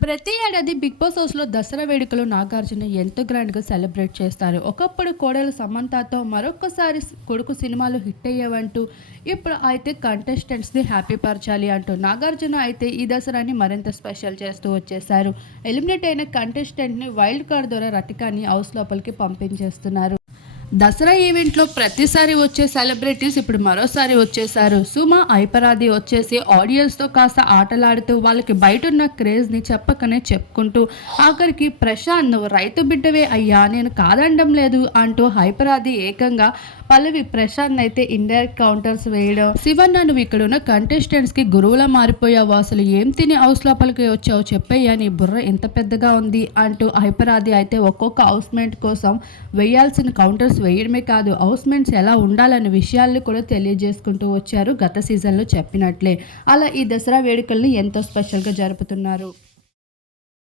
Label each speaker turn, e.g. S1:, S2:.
S1: ప్రతి ఏడాది big boss హౌస్లో దసరా వేడుకలు నాగార్జున ఎంతో గ్రాండ్గా సెలబ్రేట్ చేస్తారు. ఒకప్పుడు కోడలు సమంతతో మరొకసారి కొడుకు సినిమాలు హిట్ అయ్యేవంటూ ఇప్పుడు అయితే కంటెస్టెంట్స్ని హ్యాపీ పరచాలి అంటూ నాగార్జున అయితే ఈ దసరాని మరింత స్పెషల్ చేస్తూ వచ్చేసారు ఎలిమినేట్ అయిన కంటెస్టెంట్ని వైల్డ్ కార్డ్ ద్వారా రటికాని హౌస్ లోపలికి పంపించేస్తున్నారు. దసరా ఈవెంట్లో ప్రతిసారి వచ్చే సెలబ్రిటీస్ ఇప్పుడు మరోసారి వచ్చేసారు. సుమ ఐపరాది వచ్చేసి ఆడియన్స్తో కాస్త ఆటలాడుతూ వాళ్ళకి బయట ఉన్న క్రేజ్ని చెప్పకనే చెప్పుకుంటూ ఆఖరికి ప్రశాంత్ నువ్వు రైతు బిడ్డవే అయ్యా నేను కాదనడం లేదు అంటూ హైపరాది ఏకంగా పల్లవి ప్రశాంత్ అయితే ఇండైరెక్ట్ కౌంటర్స్ వేయడం. శివన్న నువ్వు ఇక్కడ ఉన్న కంటెస్టెంట్స్కి గురువులా మారిపోయావు. అసలు ఏం తిని హౌస్ లోపలికి వచ్చావు? చెప్పయ్యా నీ బుర్ర ఎంత పెద్దగా ఉంది అంటూ హైపరాది అయితే ఒక్కొక్క హౌస్మేట్ కోసం వేయాల్సిన కౌంటర్స్ వేయడమే కాదు హౌస్మెంట్స్ ఎలా ఉండాలనే విషయాలను కూడా తెలియజేసుకుంటూ వచ్చారు గత సీజన్లో చెప్పినట్లే. అలా ఈ దసరా వేడుకల్ని ఎంతో స్పెషల్గా జరుపుతున్నారు.